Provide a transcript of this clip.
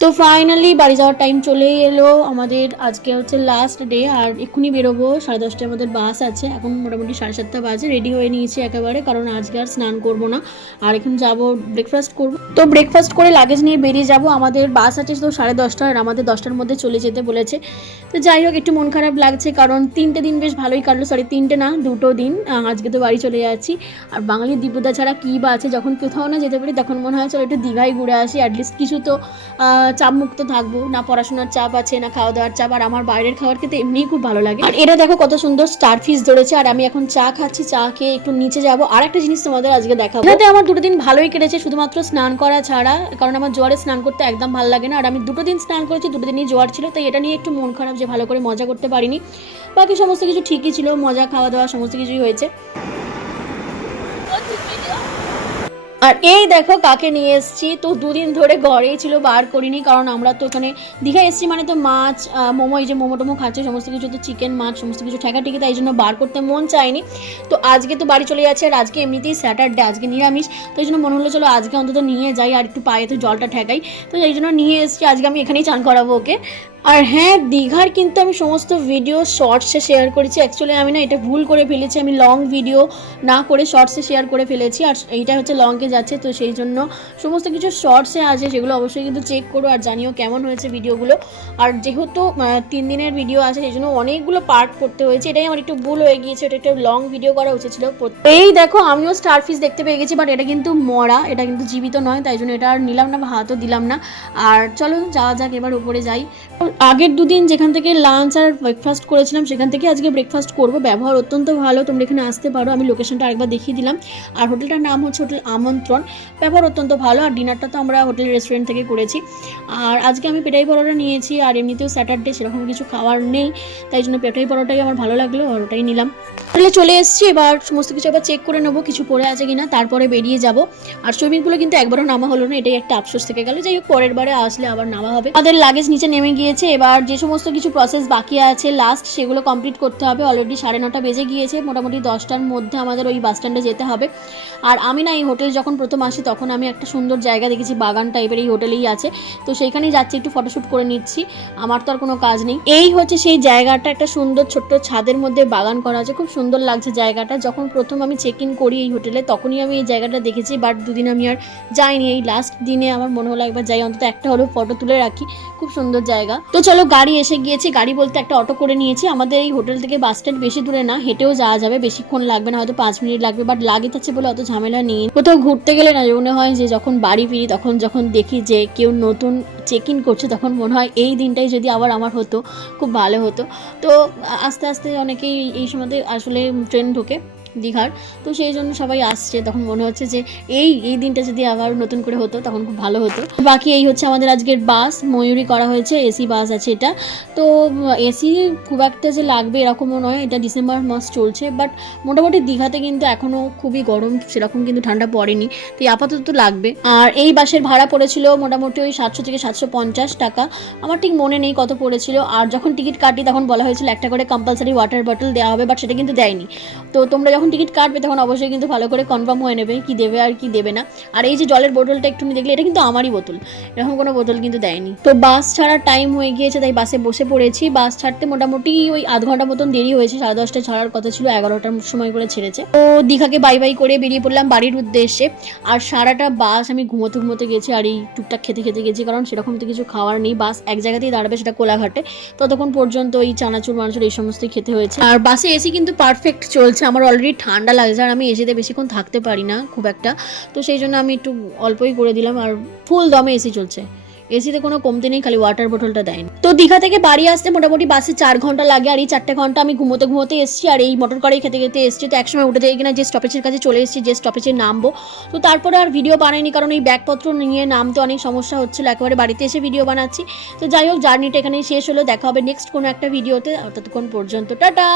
তো ফাইনালি বাড়ি যাওয়ার টাইম চলেই এলো আমাদের। আজকে হচ্ছে লাস্ট ডে, আর এক্ষুনি বেরোবো। 10:30টায় আমাদের বাস আছে। এখন মোটামুটি 7:30 বাজে। রেডি হয়ে নিয়েছি একেবারে, কারণ আজকে আর স্নান করবো না। আর এখন যাবো ব্রেকফাস্ট করবো। তো ব্রেকফাস্ট করে লাগেজ নিয়ে বেরিয়ে যাব। আমাদের বাস আছে তো 10:30, আর আমাদের 10টার মধ্যে চলে যেতে বলেছে। তো যাই হোক, একটু মন খারাপ লাগছে, কারণ 3টে দিন বেশ ভালোই কাটলো। সরি, 3টে না, 2টো দিন। আজকে তো বাড়ি চলে যাচ্ছি। আর বাঙালির দীপুদা ছাড়া কী বা আছে, যখন কোথাও না যেতে পারি তখন মনে হয় চলো একটু দীঘায় ঘুরে আসি। অ্যাটলিস্ট কিছু তো চাপমুক্ত থাকবো, না পড়াশোনার চাপ আছে না খাওয়া দাওয়ার চাপ। আর আমার বাইরের খাবার খেতে এমনিই খুব ভালো লাগে। আর এটা দেখো কত সুন্দর স্টার ফিশ ধরেছে, আর আমি এখন চা খাচ্ছি। চা খেয়ে একটু নিচে যাবো। আর একটা জিনিস তোমাদের আজকে দেখাবো। এটাতে আমার 2টো দিন ভালোই কেটেছে, শুধুমাত্র স্নান করা ছাড়া, কারণ আমার জোয়ারে স্নান করতে একদম ভালো লাগে না। আর আমি 2টো দিন স্নান করেছি, 2টো দিনই জোয়ার ছিল, তাই এটা নিয়ে একটু মন খারাপ যে ভালো করে মজা করতে পারিনি। বাকি সমস্ত কিছু ঠিকই ছিল, মজা খাওয়া দাওয়া সমস্ত কিছুই হয়েছে। আর এই দেখো কাকে নিয়ে এসেছি। তো 2 দিন ধরে ঘরেই ছিল, বার করিনি, কারণ আমরা তো এখানে দীঘা এসেছি মানে তো মাছ মোমো, এই যে মোমো টোমো খাচ্ছে সমস্ত কিছু, তো চিকেন মাছ সমস্ত কিছু ঠেকাঠেকি, তাই জন্য বার করতে মন চায়নি। তো আজকে তো বাড়ি চলে যাচ্ছে, আর আজকে এমনিতেই স্যাটারডে, আজকে নিরামিষ। তো এই জন্য মনে হলো চলো আজকে অন্তত নিয়ে যাই, আর একটু পায়ে তো জলটা ঠেকাই। তো এই জন্য নিয়ে এসেছি। আজকে আমি এখানেই চান করাবো ওকে। আর হ্যাঁ, দীঘার কিন্তু আমি সমস্ত ভিডিও শর্টসে শেয়ার করেছি। অ্যাকচুয়ালি আমি না এটা ভুল করে ফেলেছি, আমি লং ভিডিও না করে শর্টসে শেয়ার করে ফেলেছি। আর এইটা হচ্ছে লংকে যাচ্ছে, তো সেই জন্য সমস্ত কিছু শর্টসে আছে, সেগুলো অবশ্যই কিন্তু চেক করো আর জানিও কেমন হয়েছে ভিডিওগুলো। আর যেহেতু 3 দিনের ভিডিও আছে, সেই জন্য অনেকগুলো পার্ট করতে হয়েছে, এটাই আমার একটু ভুল হয়ে গিয়েছে। এটা একটা লং ভিডিও করা উচিত ছিল। এই দেখো আমিও স্টার ফিশ দেখতে পেয়ে গেছি, বাট এটা কিন্তু মরা, এটা কিন্তু জীবিত নয়, তাই জন্য এটা আর নিলাম না, হাতও দিলাম না। আর চলো যাওয়া যাক, এবার উপরে যাই। আগের 2 দিন যেখান থেকে লাঞ্চ আর ব্রেকফাস্ট করেছিলাম, সেখান থেকে আজকে ব্রেকফাস্ট করব। ব্যবহার অত্যন্ত ভালো, তোমরা এখানে আসতে পারো। আমি লোকেশনটা আরেকবার দেখিয়ে দিলাম। আর হোটেলটার নাম হচ্ছে হোটেল আমন্ত্রণ। ব্যবহার অত্যন্ত ভালো। আর ডিনারটা তো আমরা হোটেল রেস্টুরেন্ট থেকে করেছি। আর আজকে আমি পেটাই পরোটা নিয়েছি, আর এমনিতেও স্যাটারডে সেরকম কিছু খাওয়ার নেই, তাই জন্য পেটাই পরোটাই আমার ভালো লাগলো, আর ওটাই নিলাম। হোটেলে চলে এসেছি, এবার সমস্ত কিছু আবার চেক করে নেবো কিছু পরে আছে কিনা, তারপরে বেরিয়ে যাব। আর সুইমিং পুলে কিন্তু একবারও নামা হলো না, এটাই একটা আফসোস থেকে গেল। যাই হোক, পরের বারে আসলে আবার নামা হবে। আমাদের লাগেজ নিচে নেমে গিয়েছে, এবার যে সমস্ত কিছু প্রসেস বাকি আছে লাস্ট, সেগুলো কমপ্লিট করতে হবে। অলরেডি 9:30 বেজে গিয়েছে, মোটামুটি 10টার মধ্যে আমাদের ওই বাস স্ট্যান্ডে যেতে হবে। আর আমি না এই হোটেল যখন প্রথম আসি, তখন আমি একটা সুন্দর জায়গা দেখেছি, বাগান টাইপের, এই হোটেলেই আছে। তো সেইখানেই যাচ্ছি, একটু ফটোশ্যুট করে নিচ্ছি। আমার তো আর কোনো কাজ নেই। এই হচ্ছে সেই জায়গাটা, একটা সুন্দর ছোট্ট ছাদের মধ্যে বাগান করা আছে, খুব সুন্দর লাগছে জায়গাটা। যখন প্রথম আমি চেক ইন করি এই হোটেলে, তখনই আমি এই জায়গাটা দেখেছি, বাট 2 দিন আমি আর যাইনি। এই লাস্ট দিনে আমার মনে হলো একবার যাই, অন্তত একটা হলেও ফটো তুলে রাখি। খুব সুন্দর জায়গা। তো চলো, গাড়ি এসে গিয়েছে। গাড়ি বলতে একটা অটো করে নিয়েছি। আমাদের এই হোটেল থেকে বাস স্ট্যান্ড বেশি দূরে না, হেঁটেও যাওয়া যাবে, বেশিক্ষণ লাগবে না, হয়তো 5 মিনিট লাগবে। বাট লাগেজ আছে বলে অত ঝামেলা নেই। কোথাও ঘুরতে গেলে না মনে হয় যে যখন বাড়ি ফিরি, তখন যখন দেখি যে কেউ নতুন চেক ইন করছে, তখন মনে হয় এই দিনটাই যদি আবার আমার হতো, খুব ভালো হতো। তো আস্তে আস্তে অনেকেই এই সময়তে আসলে ট্রেন ঢোকে দীঘার, তো সেই জন্য সবাই আসছে। তখন মনে হচ্ছে যে এই দিনটা যদি আবার নতুন করে হতো, তখন খুব ভালো হতো। বাকি এই হচ্ছে আমাদের আজকের বাস, ময়ূরী করা হয়েছে, এসি বাস আছে এটা। তো এসি খুব একটা যে লাগবে এরকমও নয়, এটা ডিসেম্বর মাস চলছে। বাট মোটামুটি দীঘাতে কিন্তু এখনও খুবই গরম, সেরকম কিন্তু ঠান্ডা পড়েনি, তো আপাতত লাগবে। আর এই বাসের ভাড়া পড়েছিল মোটামুটি ওই 700 থেকে 750 টাকা, আমার ঠিক মনে নেই কত পড়েছিল। আর যখন টিকিট কাটি তখন বলা হয়েছিল একটা করে কম্পালসারি ওয়াটার বটল দেওয়া হবে, বাট সেটা কিন্তু দেয়নি। তো তোমরা যখন টিকিট কাটবে তখন অবশ্যই কিন্তু ভালো করে কনফার্ম হয়ে নেবে কি দেবে আর কি দেবে না। আর এই যে জলের বোতলটা একটুখানি দেখলে, এটা কিন্তু আমারই বোতল, এরকম কোনো বোতল কিন্তু দেয়নি। তো বাস ছাড়ার টাইম হয়ে গিয়েছে, তাই বাসে বসে পড়েছি। বাস ছাড়তে মোটামুটি ওই আধ ঘন্টা মতন দেরি হয়েছে, 10:30টায় ছাড়ার কথা ছিল, 11টার সময় করে ছেড়েছে। তো দীঘাকে বাই বাই করে বেরিয়ে পড়লাম বাড়ির উদ্দেশ্যে। আর সারাটা বাস আমি ঘুমোতে ঘুমোতে গেছি, আর এই টুকটাক খেতে খেতে গেছি, কারণ সেরকম তো কিছু খাওয়ার নেই। বাস এক জায়গাতেই দাঁড়াবে, সেটা কোলাঘাটে, ততক্ষণ পর্যন্ত এই চানাচুর মানাচুর এই সমস্তই খেতে হয়েছে। আর বাসে এসি কিন্তু পারফেক্ট চলছে, আমার অলরেডি ঠান্ডা লাগছে, আর আমি এসিতে বেশিক্ষণ থাকতে পারি না খুব একটা, তো সেই জন্য আমি একটু অল্পই করে দিলাম। আর ফুল দমে এসি চলছে, এসিতে কোনো কমতি নেই, খালি ওয়াটার বোতলটা দেয়নি। তো দীঘা থেকে বাড়ি আসতে মোটামুটি বাসে 4 ঘন্টা লাগে, আর এই 4টে ঘন্টা আমি ঘুমোতে ঘুমোতে এসেছি, আর এই মোটর করেই খেতে খেতে এসেছি। তো একসময় উঠে থেকে কিনা যে স্টপেজের কাছে চলে এসেছি, যে স্টপেজে নামবো। তো তারপরে আর ভিডিও বানাইনি, কারণ এই ব্যাগপত্র নিয়ে নামতে অনেক সমস্যা হচ্ছিল, একেবারে বাড়িতে এসে ভিডিও বানাচ্ছি। তো যাই হোক, জার্নিটা এখানেই শেষ হলো। দেখা হবে নেক্সট কোনো একটা ভিডিওতে, ততক্ষণ পর্যন্ত টাটা।